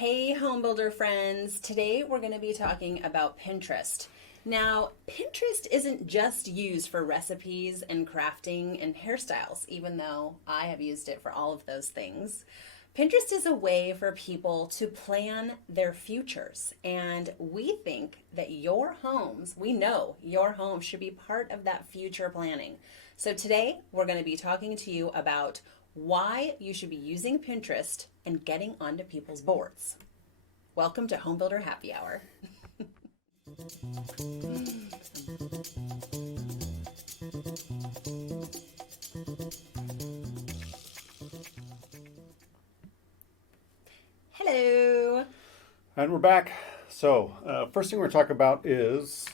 Hey, home builder friends. Today we're going to be talking about Pinterest. Now, Pinterest isn't just used for recipes and crafting and hairstyles, even though I have used it for all of those things. Pinterest is a way for people to plan their futures. And we think that we know your home should be part of that future planning. So today we're going to be talking to you about why you should be using Pinterest and getting onto people's boards. Welcome to Home Builder Happy Hour. Hello. And we're back. So, first thing we're talking about is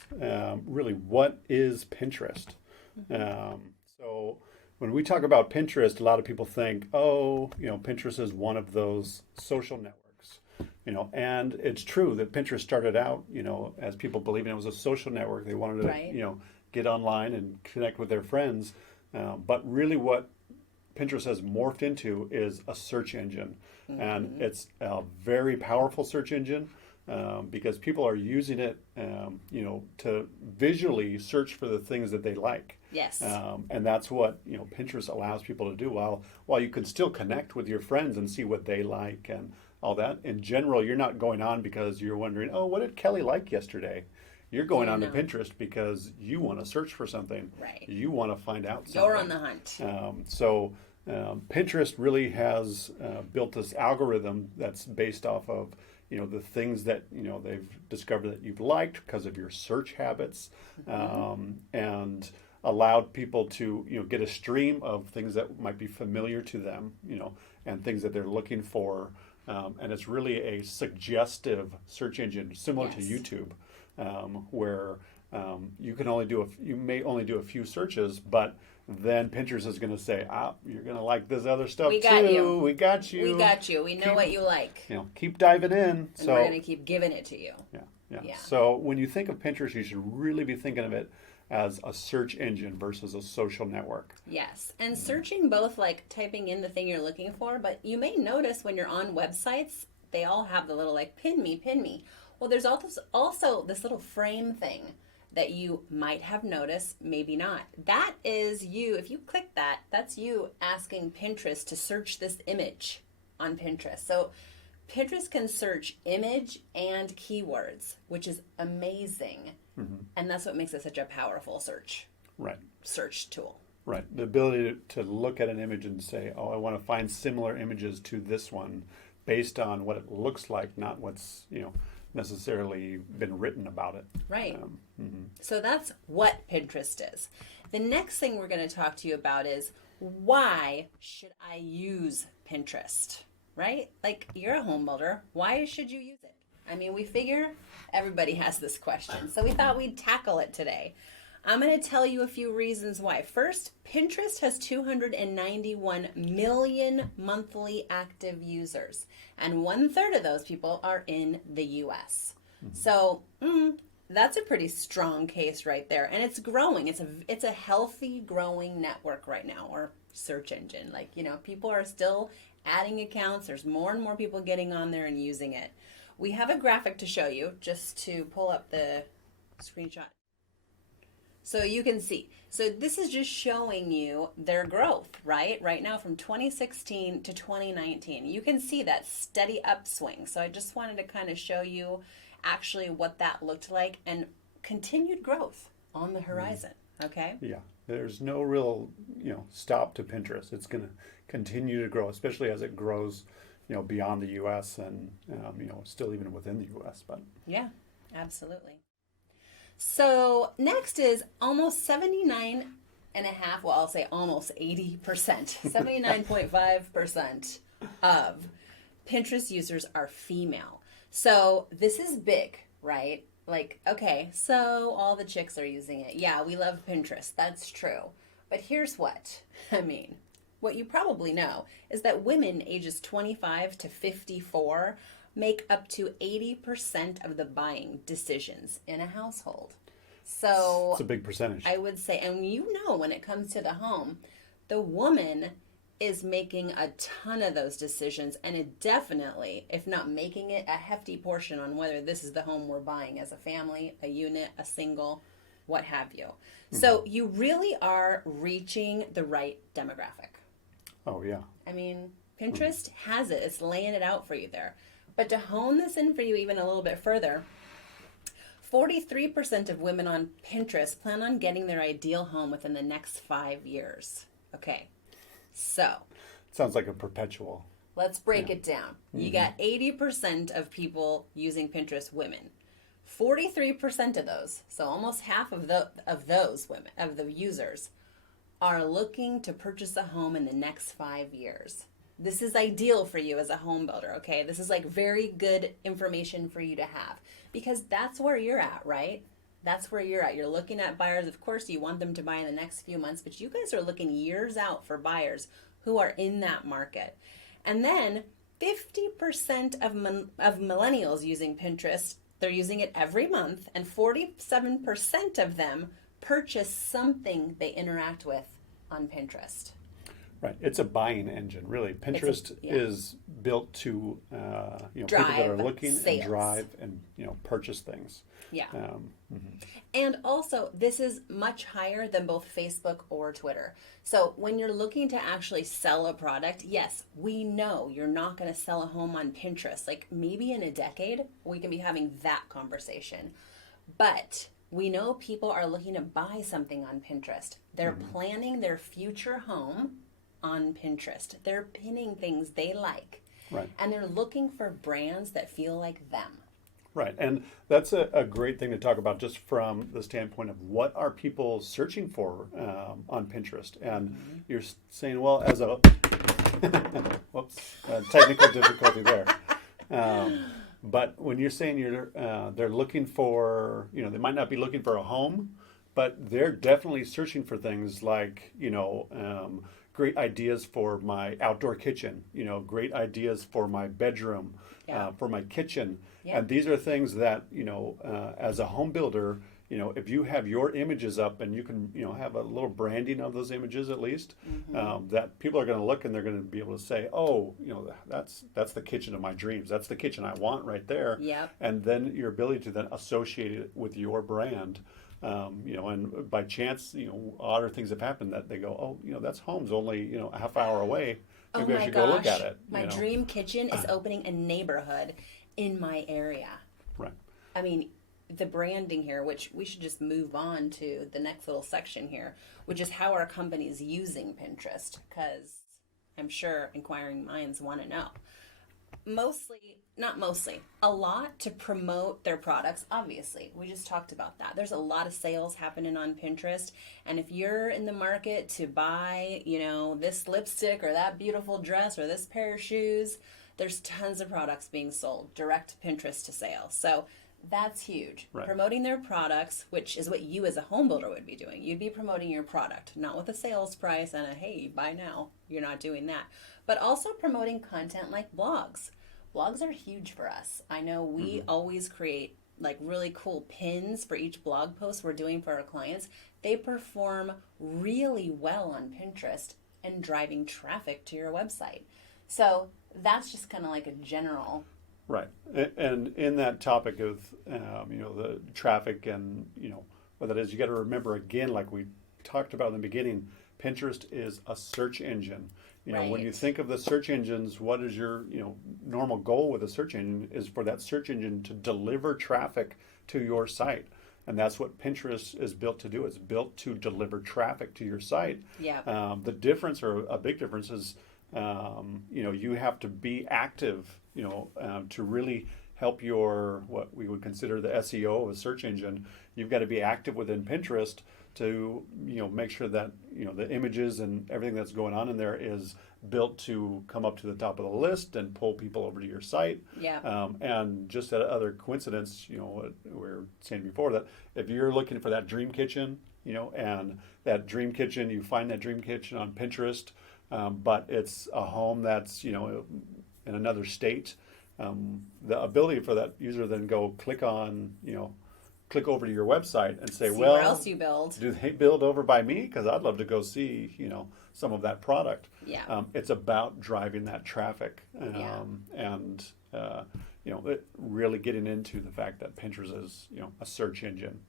really what is Pinterest? So, when we talk about Pinterest, a lot of people think, oh, Pinterest is one of those social networks. And it's true that Pinterest started out, as people believing it was a social network. They wanted to, Right. get online and connect with their friends. But really, what Pinterest has morphed into is a search engine, and it's a very powerful search engine because people are using it, to visually search for the things that they like. Yes. And that's what Pinterest allows people to do. While you can still connect with your friends and see what they like and all that. In general, you're not going on because you're wondering, oh, what did Kelly like yesterday? You're going on to Pinterest because you want to search for something. Right. You want to find out something. You're on the hunt. Pinterest really has built this algorithm that's based off of the things that they've discovered that you've liked because of your search habits, and allowed people to get a stream of things that might be familiar to them, and things that they're looking for. And it's really a suggestive search engine, similar to Yes. YouTube, where you may only do a few searches, but then Pinterest is going to say, you're going to like this other stuff We got too. you. We got you. We got you. We know what you like. Keep diving in. And we're going to keep giving it to you. Yeah. Yeah. So when you think of Pinterest, you should really be thinking of it as a search engine versus a social network. Yes, and searching both like typing in the thing you're looking for, but you may notice when you're on websites, they all have the little like pin me, pin me. Well, there's also this little frame thing that you might have noticed, maybe not. That is you, if you click that, that's you asking Pinterest to search this image on Pinterest. So Pinterest can search image and keywords, which is amazing. And that's what makes it such a powerful search tool. Right. The ability to look at an image and say, oh, I want to find similar images to this one based on what it looks like, not what's, necessarily been written about it. Right. So that's what Pinterest is. The next thing we're going to talk to you about is why should I use Pinterest? Right? Like, you're a home builder. Why should you use it? I mean, we figure everybody has this question. So we thought we'd tackle it today. I'm going to tell you a few reasons why. First, Pinterest has 291 million monthly active users, and 1/3 of those people are in the US. So that's a pretty strong case right there, and it's growing. It's a healthy, growing network right now, or search engine. Like, people are still adding accounts. There's more and more people getting on there and using it. We have a graphic to show you, just to pull up the screenshot. So you can see. So this is just showing you their growth, right? Right now from 2016 to 2019. You can see that steady upswing. So I just wanted to kind of show you actually what that looked like and continued growth on the horizon, okay? Yeah. There's no real, stop to Pinterest. It's going to continue to grow, especially as it grows, beyond the U.S. and, still even within the U.S. But yeah, absolutely. So next is almost 79 and a half, well, I'll say almost 80%, 79.5% of Pinterest users are female. So this is big, right? Like, okay, so all the chicks are using it. Yeah, we love Pinterest. That's true. But here's what you probably know is that women ages 25 to 54 make up to 80% of the buying decisions in a household. So it's a big percentage. I would say, and when it comes to the home, the woman is making a ton of those decisions, and it definitely, if not making it, a hefty portion on whether this is the home we're buying as a family, a unit, a single, what have you. So you really are reaching the right demographic. Oh, yeah. I mean, Pinterest has it. It's laying it out for you there. But to hone this in for you even a little bit further, 43% of women on Pinterest plan on getting their ideal home within the next 5 years. Okay, so Sounds like a perpetual. let's break it down. You got 80% of people using Pinterest women. 43% of those, so almost half of those women, of the users, are looking to purchase a home in the next 5 years. This is ideal for you as a home builder, okay? This is like very good information for you to have because that's where you're at, right? That's where you're at. You're looking at buyers. Of course, you want them to buy in the next few months, but you guys are looking years out for buyers who are in that market. And then 50% of millennials using Pinterest, they're using it every month, and 47% of them purchase something they interact with on Pinterest. Right. It's a buying engine, really. Pinterest yeah. is built to, people that are Drive looking sales. and drive and, purchase things. Yeah. And also, this is much higher than both Facebook or Twitter. So when you're looking to actually sell a product, yes, we know you're not going to sell a home on Pinterest. Like maybe in a decade, we can be having that conversation. But we know people are looking to buy something on Pinterest. They're planning their future home on Pinterest. They're pinning things they like. Right. And they're looking for brands that feel like them. Right. And that's a great thing to talk about just from the standpoint of what are people searching for on Pinterest. And you're saying, well, as a, technical difficulty there. But when you're saying they're looking for, they might not be looking for a home, but they're definitely searching for things like, great ideas for my outdoor kitchen, great ideas for my bedroom, for my kitchen. Yeah. And these are things that, as a home builder, if you have your images up and you can, have a little branding of those images at least, that people are going to look and they're going to be able to say, oh, that's the kitchen of my dreams. That's the kitchen I want right there. Yep. And then your ability to then associate it with your brand. And by chance, odder things have happened that they go, oh, that's home's only, a half hour away. Maybe I should go look at it. My dream kitchen is opening a neighborhood in my area. Right. I mean, the branding here, which we should just move on to the next little section here, which is how our company's using Pinterest, because I'm sure inquiring minds want to know. A lot to promote their products, obviously. We just talked about that. There's a lot of sales happening on Pinterest, and if you're in the market to buy, this lipstick or that beautiful dress or this pair of shoes, there's tons of products being sold, direct Pinterest to sales. So that's huge. Right. Promoting their products, which is what you as a home builder would be doing. You'd be promoting your product, not with a sales price and a, hey, buy now. You're not doing that. But also promoting content like blogs. Blogs are huge for us. I know we always create like really cool pins for each blog post we're doing for our clients. They perform really well on Pinterest and driving traffic to your website. So that's just kind of like a general. Right. And in that topic of, the traffic and, what that is, you got to remember again, like we talked about in the beginning, Pinterest is a search engine. When you think of the search engines, what is your, normal goal with a search engine is for that search engine to deliver traffic to your site. And that's what Pinterest is built to do. It's built to deliver traffic to your site. Yeah. The difference, or a big difference, is, you have to be active, to really help your, what we would consider the SEO of a search engine. You've got to be active within Pinterest to, make sure that, the images and everything that's going on in there is built to come up to the top of the list and pull people over to your site. Yeah. And just that other coincidence, what we were saying before, that if you're looking for that dream kitchen, and that dream kitchen, you find that dream kitchen on Pinterest, but it's a home that's, in another state, the ability for that user to then go click on, click over to your website and say, See well, where else you build. do they build over by me? Because I'd love to go see, some of that product. Yeah. It's about driving that traffic, Yeah. and really getting into the fact that Pinterest is, a search engine.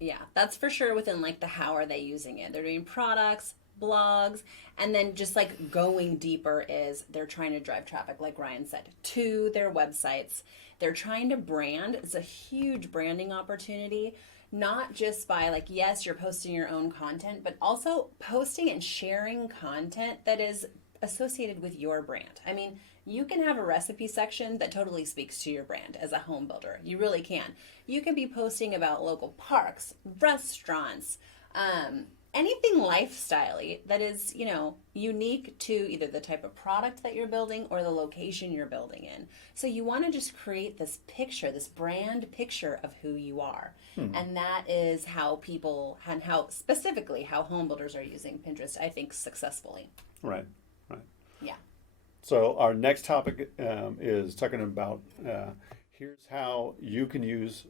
Yeah, that's for sure within like the how are they using it. They're doing products, blogs, and then just like going deeper is they're trying to drive traffic, like Ryan said, to their websites. They're trying to brand. It's a huge branding opportunity, not just by like, yes, you're posting your own content, but also posting and sharing content that is associated with your brand. I mean, you can have a recipe section that totally speaks to your brand as a home builder. You really can. You can be posting about local parks, restaurants, anything lifestyle-y that is, unique to either the type of product that you're building or the location you're building in. So you want to just create this picture, this brand picture of who you are. And that is how people, and how specifically how home builders are using Pinterest, I think, successfully. Right. Yeah. So our next topic is talking about here's how you can use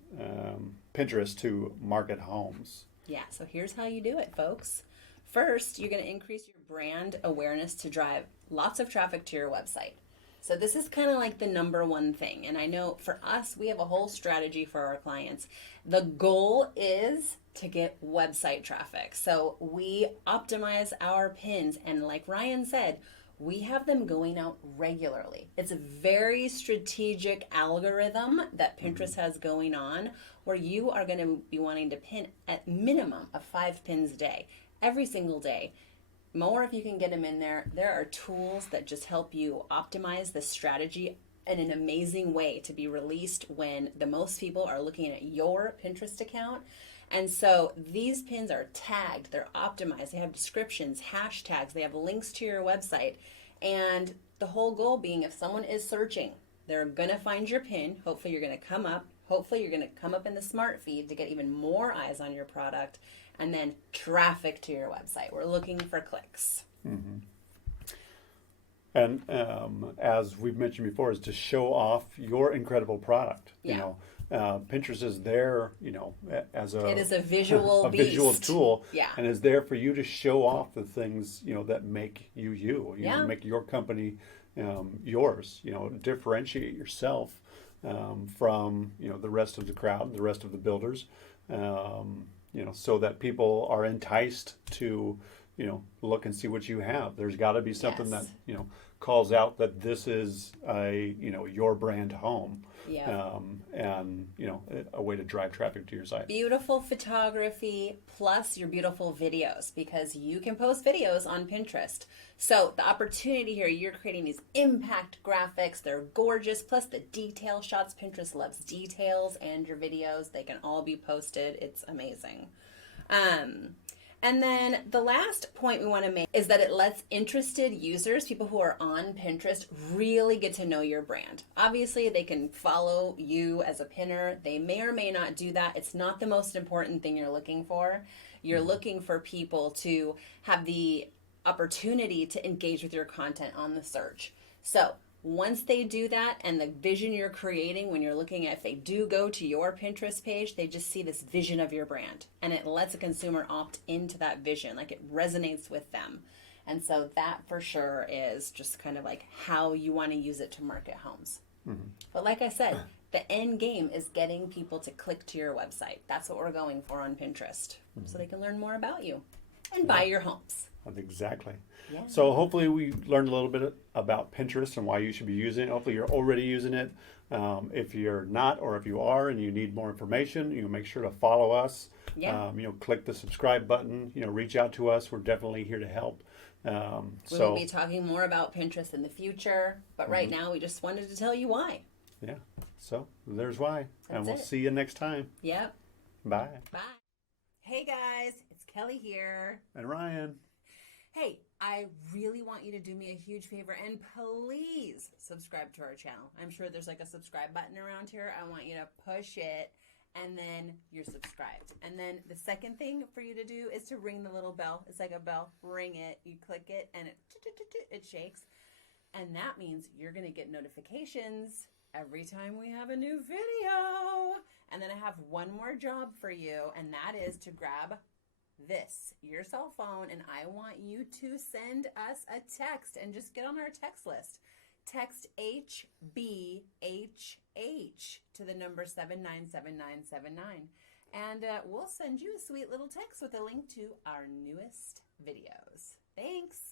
Pinterest to market homes. Yeah, so here's how you do it, folks. First, you're going to increase your brand awareness to drive lots of traffic to your website. So this is kind of like the number one thing. And I know for us, we have a whole strategy for our clients. The goal is to get website traffic. So we optimize our pins. And like Ryan said, we have them going out regularly. It's a very strategic algorithm that Pinterest has going on where you are going to be wanting to pin at minimum of 5 pins a day, every single day. More if you can get them in there. There are tools that just help you optimize the strategy in an amazing way to be released when the most people are looking at your Pinterest account. And so these pins are tagged, they're optimized, they have descriptions, hashtags, they have links to your website. And the whole goal being if someone is searching, they're going to find your pin. Hopefully you're going to come up. Hopefully you're going to come up in the smart feed to get even more eyes on your product and then traffic to your website. We're looking for clicks. Mm-hmm. And as we've mentioned before, is to show off your incredible product. Yeah. Pinterest is there, as it is a visual beast. visual tool, Yeah. and is there for you to show off the things that make you, Yeah. make your company yours. Differentiate yourself from the rest of the crowd, the rest of the builders, so that people are enticed to look and see what you have. There's got to be something Yes. that calls out that this is your brand home. Yeah. And a way to drive traffic to your site. Beautiful photography plus your beautiful videos, because you can post videos on Pinterest. So the opportunity here, you're creating these impact graphics. They're gorgeous. Plus the detail shots. Pinterest loves details, and your videos, they can all be posted. It's amazing. And then the last point we want to make is that it lets interested users, people who are on Pinterest, really get to know your brand. Obviously, they can follow you as a pinner. They may or may not do that. It's not the most important thing you're looking for. You're looking for people to have the opportunity to engage with your content on the search. So once they do that, and the vision you're creating when you're looking at, if they do go to your Pinterest page, they just see this vision of your brand, and it lets a consumer opt into that vision, like it resonates with them. And so that for sure is just kind of like how you want to use it to market homes. Mm-hmm. But like I said, the end game is getting people to click to your website. That's what we're going for on Pinterest, so they can learn more about you and buy your homes. Exactly. Yeah. So hopefully we learned a little bit about Pinterest and why you should be using it. Hopefully you're already using it. If you're not, or if you are and you need more information, make sure to follow us. Yeah. Click the subscribe button. Reach out to us. We're definitely here to help. We will be talking more about Pinterest in the future, but right now we just wanted to tell you why. Yeah. So there's why. And we'll see you next time. Yep. Bye. Bye. Hey guys, it's Kelly here. And Ryan. Hey, I really want you to do me a huge favor and please subscribe to our channel. I'm sure there's like a subscribe button around here. I want you to push it and then you're subscribed. And then the second thing for you to do is to ring the little bell. It's like a bell. Ring it. You click it and it shakes. And that means you're going to get notifications every time we have a new video. And then I have one more job for you, and that is to grab this, your cell phone, and I want you to send us a text and just get on our text list. Text HBHH to the number 797979, and we'll send you a sweet little text with a link to our newest videos. Thanks.